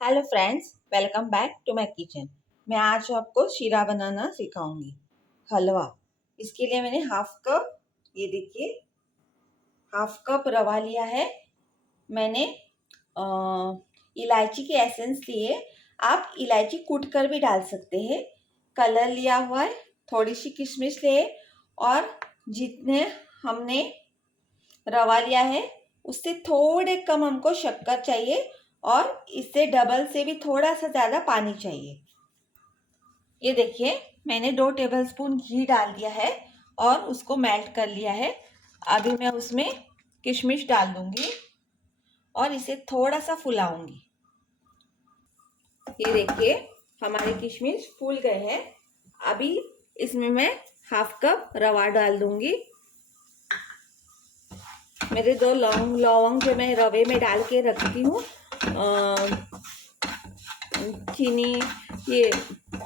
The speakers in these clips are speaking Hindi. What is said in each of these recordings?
Hello friends, welcome back to my kitchen. मैं आज आपको शीरा बनाना सिखाऊंगी, हलवा। इसके लिए मैंने हाफ कप, ये देखिए, हाफ कप रवा लिया है। मैंने इलायची के एसेंस लिए, आप इलायची कूट कर भी डाल सकते हैं। कलर लिया हुआ है, थोड़ी सी किशमिश लिए, और जितने हमने रवा लिया है उससे थोड़े कम हमको शक्कर चाहिए, और इससे डबल से भी थोड़ा सा ज़्यादा पानी चाहिए। ये देखिए, मैंने 2 टेबलस्पून घी डाल दिया है और उसको मेल्ट कर लिया है। अभी मैं उसमें किशमिश डाल दूंगी और इसे थोड़ा सा फुलाऊंगी। ये देखिए, हमारे किशमिश फूल गए हैं। अभी इसमें मैं हाफ कप रवा डाल दूंगी। मेरे 2 लौंग जो मैं रवे में डाल के रखती हूँ, चीनी, ये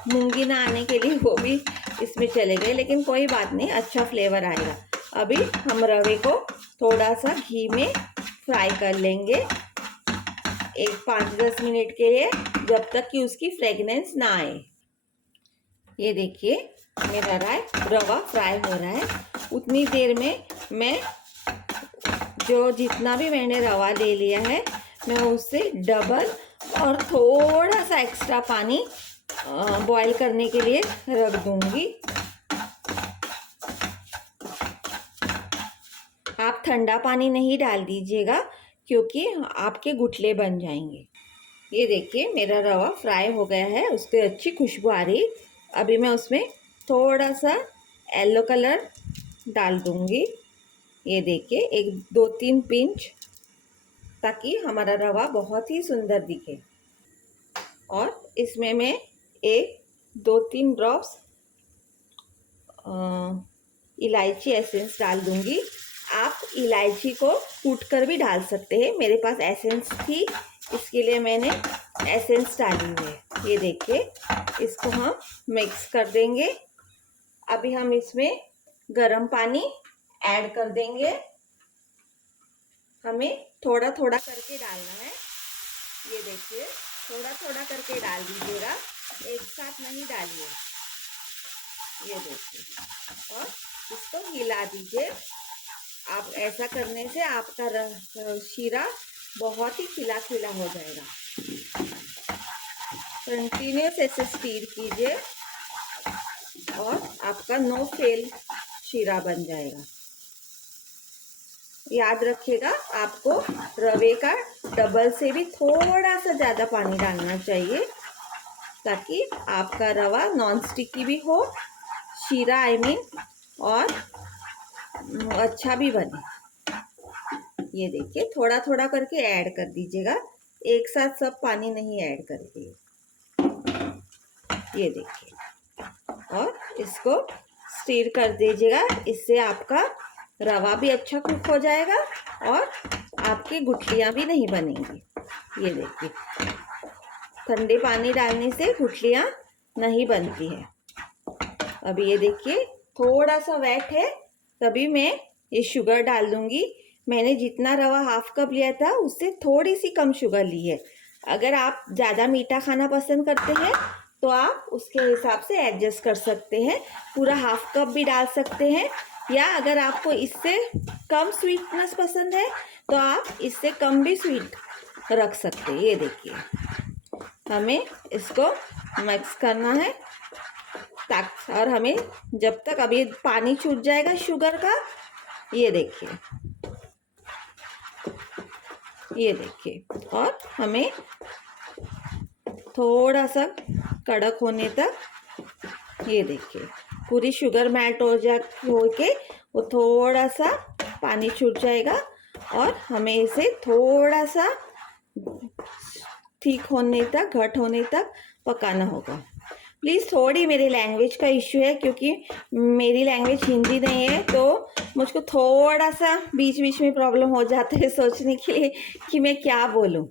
मूंगी ना आने के लिए, वो भी इसमें चले गए, लेकिन कोई बात नहीं, अच्छा फ्लेवर आएगा। अभी हम रवे को थोड़ा सा घी में फ्राई कर लेंगे, एक 5-10 मिनट के लिए, जब तक कि उसकी फ्रेगनेंस ना आए। ये देखिए, मेरा रवा फ्राई हो रहा है। उतनी देर में मैं जितना भी मैंने रवा ले लिया है, मैं उससे डबल और थोड़ा सा एक्स्ट्रा पानी बॉईल करने के लिए रख दूंगी। आप ठंडा पानी नहीं डाल दीजिएगा, क्योंकि आपके गुठले बन जाएंगे। ये देखिए, मेरा रवा फ्राई हो गया है, उससे अच्छी खुशबू आ रही। अभी मैं उसमें थोड़ा सा येलो कलर डाल दूंगी। ये देखिए, 1-2-3 पिंच, ताकि हमारा रवा बहुत ही सुंदर दिखे। और इसमें मैं 1-2-3 ड्रॉप्स इलायची एसेंस डाल दूंगी। आप इलायची को कूट कर भी डाल सकते हैं, मेरे पास एसेंस थी इसके लिए मैंने एसेंस डाली है। ये देखिए, इसको हम मिक्स कर देंगे। अभी हम इसमें गर्म पानी ऐड कर देंगे। हमें थोड़ा थोड़ा करके डालना है। ये देखिए, थोड़ा थोड़ा करके डाल दीजिएगा, एक साथ नहीं डालिए। ये देखिए, और इसको हिला दीजिए। आप ऐसा करने से आपका शीरा बहुत ही खिला खिला हो जाएगा। कंटिन्यूस ऐसे स्टीर कीजिए और आपका नो फेल शीरा बन जाएगा। याद रखिएगा, आपको रवे का डबल से भी थोड़ा सा ज़्यादा पानी डालना चाहिए, ताकि आपका रवा नॉन स्टिकी भी हो, शीरा और अच्छा भी बने। ये देखिए, थोड़ा थोड़ा करके ऐड कर दीजिएगा, एक साथ सब पानी नहीं ऐड करके। ये देखिए, और इसको स्टीर कर दीजिएगा, इससे आपका रवा भी अच्छा कुक हो जाएगा और आपकी गुठलियाँ भी नहीं बनेंगी। ये देखिए, ठंडे पानी डालने से गुठलियाँ नहीं बनती है। अभी ये देखिए, थोड़ा सा वेट है, तभी मैं ये शुगर डाल दूंगी। मैंने जितना रवा हाफ कप लिया था, उससे थोड़ी सी कम शुगर ली है। अगर आप ज़्यादा मीठा खाना पसंद करते हैं तो आप उसके हिसाब से एडजस्ट कर सकते हैं, पूरा हाफ कप भी डाल सकते हैं, या अगर आपको इससे कम स्वीटनेस पसंद है तो आप इससे कम भी स्वीट रख सकते हैं। ये देखिए, हमें इसको मिक्स करना है, और हमें जब तक, अभी पानी छूट जाएगा शुगर का। ये देखिए, ये देखिए, और हमें थोड़ा सा कड़क होने तक, ये देखिए, पूरी शुगर मेल्ट होके वो थोड़ा सा पानी छूट जाएगा, और हमें इसे थोड़ा सा ठीक होने तक, घट होने तक पकाना होगा। प्लीज़, थोड़ी मेरी लैंग्वेज का इश्यू है, क्योंकि मेरी लैंग्वेज हिंदी नहीं है, तो मुझको थोड़ा सा बीच बीच में प्रॉब्लम हो जाता है सोचने के लिए कि मैं क्या बोलूं।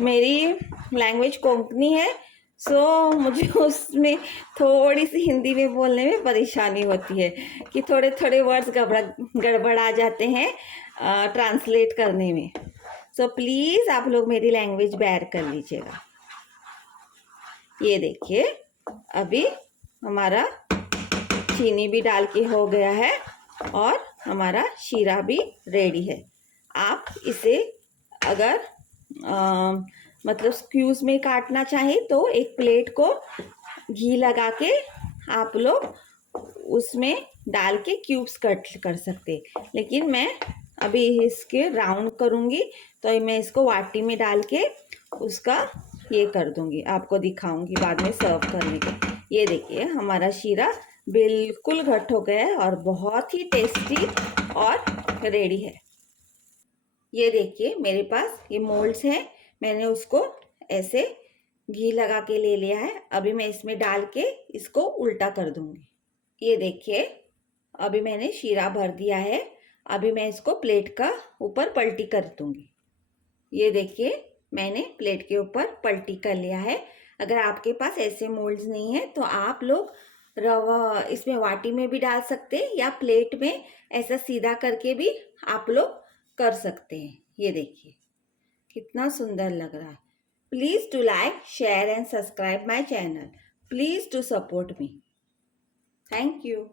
मेरी लैंग्वेज कोंकणी है, सो मुझे उसमें थोड़ी सी हिंदी में बोलने में परेशानी होती है, कि थोड़े थोड़े वर्ड्स गड़बड़ा जाते हैं ट्रांसलेट करने में। सो प्लीज़ आप लोग मेरी लैंग्वेज बेयर कर लीजिएगा। ये देखिए अभी हमारा चीनी भी डाल के हो गया है और हमारा शीरा भी रेडी है। आप इसे अगर मतलब स्क्यूज में काटना चाहे तो एक प्लेट को घी लगा के आप लोग उसमें डाल के क्यूब्स कट कर सकते, लेकिन मैं अभी इसके राउंड करूँगी तो मैं इसको वाटी में डाल के उसका ये कर दूँगी, आपको दिखाऊँगी बाद में सर्व करने के। ये देखिए हमारा शीरा बिल्कुल घट हो गया है और बहुत ही टेस्टी और रेडी है। ये देखिए मेरे पास ये मोल्ड्स हैं, मैंने उसको ऐसे घी लगा के ले लिया है। अभी मैं इसमें डाल के इसको उल्टा कर दूँगी। ये देखिए अभी मैंने शीरा भर दिया है। अभी मैं इसको प्लेट का ऊपर पलटी कर दूँगी। ये देखिए मैंने प्लेट के ऊपर पलटी कर लिया है। अगर आपके पास ऐसे मोल्ड्स नहीं है तो आप लोग रवा इसमें वाटी में भी डाल सकते हैं या प्लेट में ऐसा सीधा करके भी आप लोग कर सकते हैं। ये देखिए कितना सुंदर लग रहा है। Please do like, share and subscribe my channel. Please do support me. Thank you.